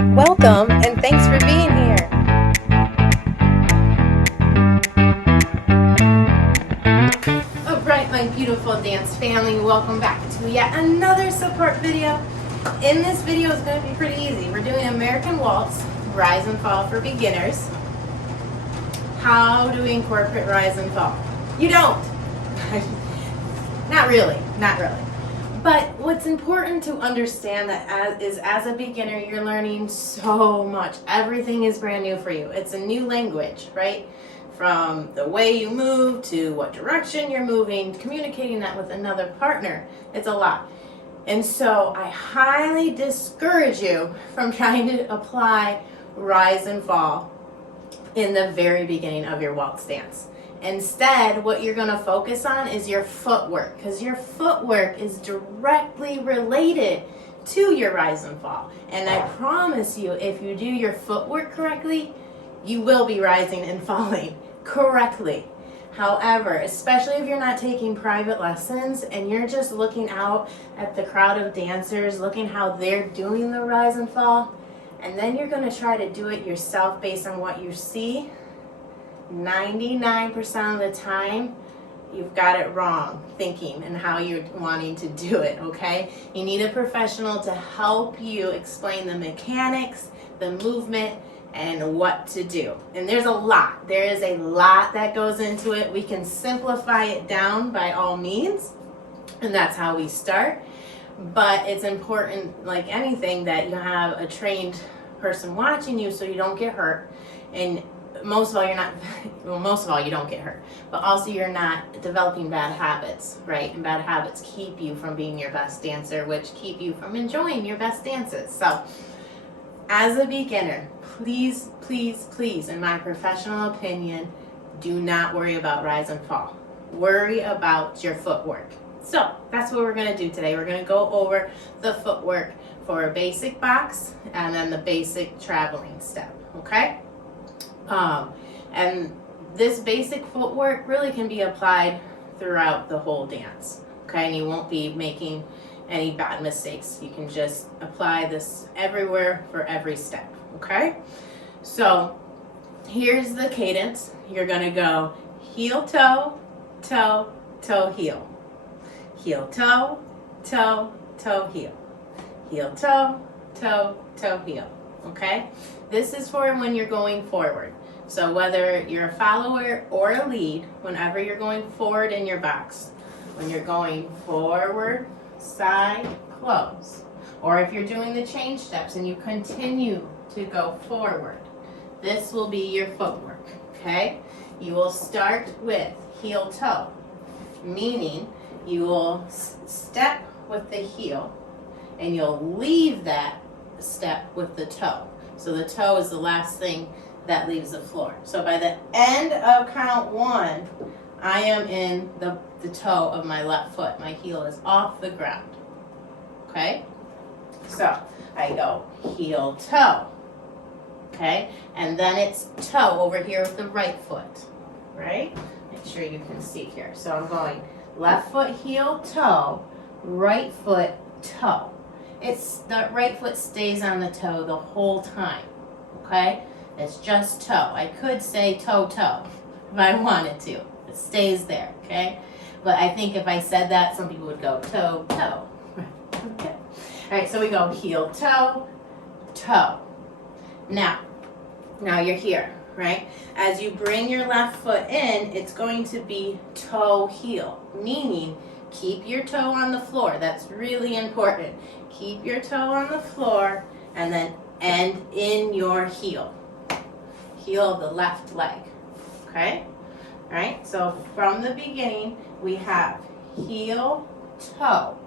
Welcome and thanks for being here. All right, my beautiful dance family, welcome back to yet another support video. In this video is going to be pretty easy. We're doing American Waltz, rise and fall for beginners. How do we incorporate rise and fall? You don't. Not really. But what's important to understand that as a beginner, you're learning so much. Everything is brand new for you. It's a new language, right? From the way you move to what direction you're moving, communicating that with another partner. It's a lot. And so I highly discourage you from trying to apply rise and fall in the very beginning of your waltz dance. Instead, what you're going to focus on is your footwork, because your footwork is directly related to your rise and fall. And I promise you, if you do your footwork correctly, you will be rising and falling correctly. However, especially if you're not taking private lessons and you're just looking out at the crowd of dancers, looking how they're doing the rise and fall, and then you're going to try to do it yourself based on what you see, 99% of the time, you've got it wrong thinking and how you're wanting to do it, okay? You need a professional to help you explain the mechanics, the movement, and what to do. And there's a lot. There is a lot that goes into it. We can simplify it down by all means, and that's how we start. But it's important, like anything, that you have a trained person watching you so you don't get hurt. And most of all, you don't get hurt, but also you're not developing bad habits, right? And bad habits keep you from being your best dancer, which keep you from enjoying your best dances. So as a beginner, please, in my professional opinion, do not worry about rise and fall. Worry about your footwork. So that's what we're going to do today. We're going to go over the footwork for a basic box and then the basic traveling step, okay? And this basic footwork really can be applied throughout the whole dance, okay? And you won't be making any bad mistakes. You can just apply this everywhere for every step, okay? So here's the cadence. You're gonna go heel, toe, toe, toe, heel. Heel, toe, toe, toe, heel. Heel, toe, toe, toe, heel, okay? This is for when you're going forward. So whether you're a follower or a lead, whenever you're going forward in your box, when you're going forward, side, close, or if you're doing the change steps and you continue to go forward, this will be your footwork, okay? You will start with heel toe, meaning you will step with the heel and you'll leave that step with the toe. So the toe is the last thing that leaves the floor. So by the end of count one, I am in the toe of my left foot. My heel is off the ground. Okay? So I go heel, toe. Okay? And then it's toe over here with the right foot. Right? Make sure you can see here. So I'm going left foot, heel, toe, right foot, toe. The right foot stays on the toe the whole time. Okay? It's just toe. I could say toe, toe if I wanted to. It stays there, okay? But I think if I said that, some people would go toe, toe. Okay. All right, so we go heel, toe, toe. Now you're here, right? As you bring your left foot in, it's going to be toe, heel, meaning keep your toe on the floor. That's really important. Keep your toe on the floor and then end in your heel. Heel of the left leg, okay? All right, so from the beginning, we have heel, toe,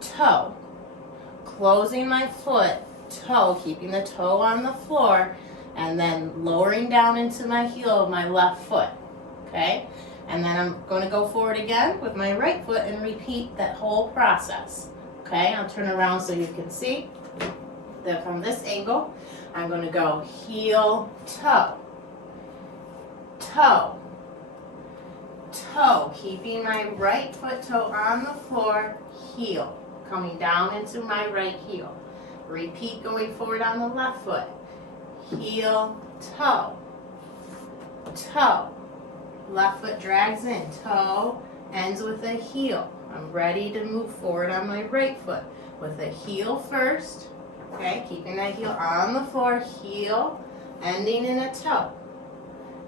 toe, closing my foot, toe, keeping the toe on the floor, and then lowering down into my heel of my left foot, okay? And then I'm going to go forward again with my right foot and repeat that whole process, okay? I'll turn around so you can see that from this angle. I'm going to go heel, toe, toe, toe, keeping my right foot toe on the floor, heel, coming down into my right heel. Repeat going forward on the left foot. Heel, toe, toe. Left foot drags in, toe ends with a heel. I'm ready to move forward on my right foot with a heel first, okay, keeping that heel on the floor, heel, ending in a toe.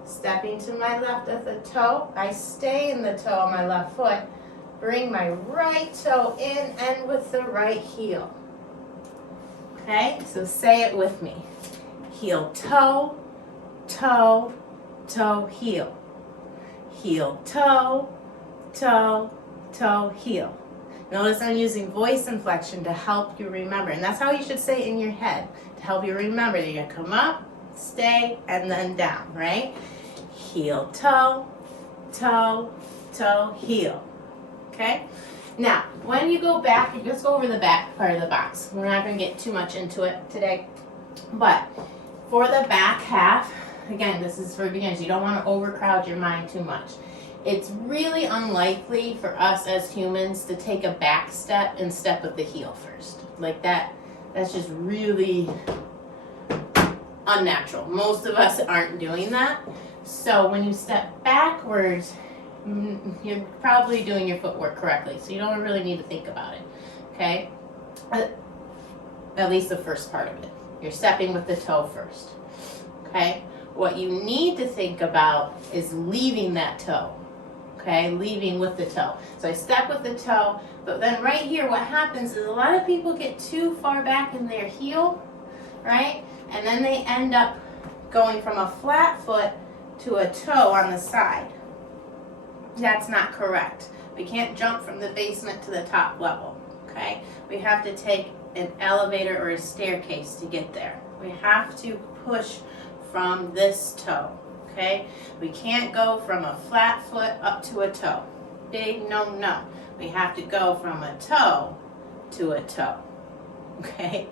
Stepping to my left with a toe, I stay in the toe on my left foot, bring my right toe in, end with the right heel. Okay, so say it with me. Heel, toe, toe, toe, heel. Heel, toe, toe, toe, heel. Notice I'm using voice inflection to help you remember. And that's how you should say it in your head, to help you remember. You're going to come up, stay, and then down, right? Heel, toe, toe, toe, heel. Okay? Now, when you go back, let's go over the back part of the box. We're not going to get too much into it today. But for the back half, again, this is for beginners. You don't want to overcrowd your mind too much. It's really unlikely for us as humans to take a back step and step with the heel first. Like that's just really unnatural. Most of us aren't doing that. So when you step backwards, you're probably doing your footwork correctly. So you don't really need to think about it, okay? At least the first part of it. You're stepping with the toe first, okay? What you need to think about is leaving that toe. Okay, leaving with the toe. So I step with the toe, but then right here what happens is a lot of people get too far back in their heel, right? And then they end up going from a flat foot to a toe on the side. That's not correct. We can't jump from the basement to the top level, okay? We have to take an elevator or a staircase to get there. We have to push from this toe. Okay, we can't go from a flat foot up to a toe. Big no, no. We have to go from a toe to a toe. Okay,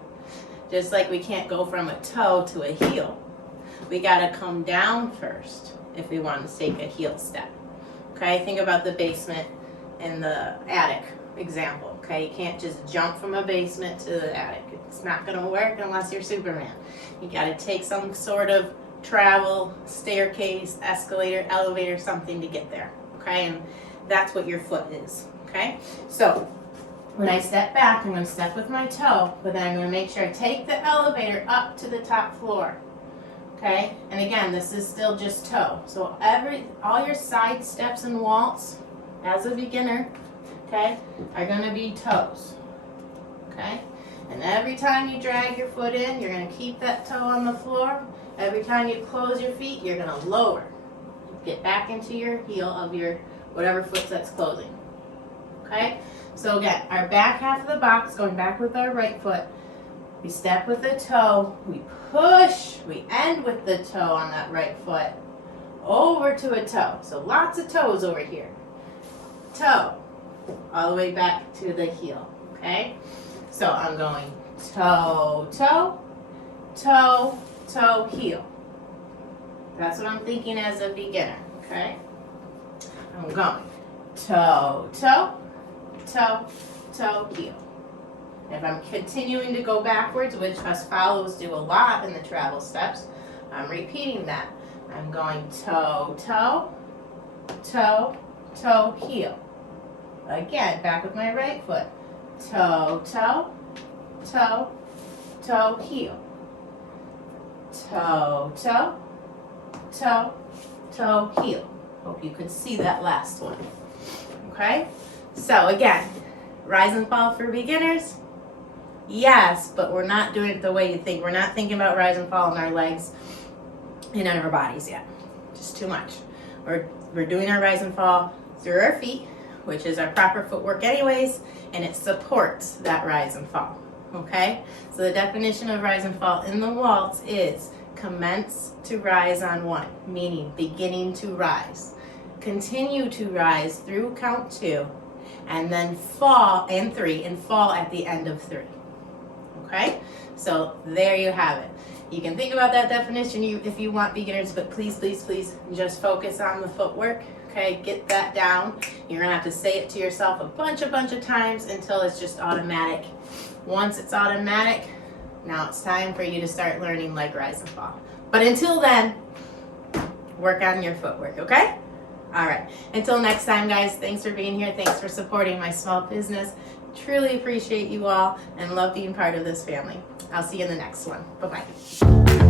just like we can't go from a toe to a heel. We got to come down first if we want to take a heel step. Okay, think about the basement and the attic example. Okay, you can't just jump from a basement to the attic. It's not going to work unless you're Superman. You got to take some sort of travel, staircase, escalator, elevator, something to get there, okay? And that's what your foot is, okay? So when I step back, I'm going to step with my toe, but then I'm going to make sure I take the elevator up to the top floor, okay? And again, this is still just toe. So all your side steps in waltz, as a beginner, okay, are going to be toes, okay? And every time you drag your foot in, you're going to keep that toe on the floor. Every time you close your feet, you're going to lower. Get back into your heel of your whatever foot that's closing. Okay? So again, our back half of the box, going back with our right foot, we step with the toe, we push, we end with the toe on that right foot, over to a toe. So lots of toes over here. Toe, all the way back to the heel. Okay? So I'm going toe, toe, toe, toe, heel. That's what I'm thinking as a beginner, okay? I'm going toe, toe, toe, toe, heel. If I'm continuing to go backwards, which us follows do a lot in the travel steps, I'm repeating that. I'm going toe, toe, toe, toe, heel. Again, back with my right foot. Toe, toe, toe, toe, heel. Toe, toe, toe, toe, heel. Hope you could see that last one. Okay? So again, rise and fall for beginners? Yes, but we're not doing it the way you think. We're not thinking about rise and fall in our legs and in our bodies yet. Just too much. We're doing our rise and fall through our feet, which is our proper footwork anyways, and it supports that rise and fall. Okay? So the definition of rise and fall in the waltz is commence to rise on one, meaning beginning to rise. Continue to rise through count 2, and then fall, and 3, and fall at the end of 3. Okay? So there you have it. You can think about that definition if you want, beginners, but please, please, please just focus on the footwork. Okay, get that down. You're gonna have to say it to yourself a bunch of times until it's just automatic. Once it's automatic, Now it's time for you to start learning leg rise and fall. But until then, work on your footwork, okay? All right. Until next time, guys, thanks for being here. Thanks for supporting my small business. Truly appreciate you all and love being part of this family. I'll see you in the next one. Bye-bye.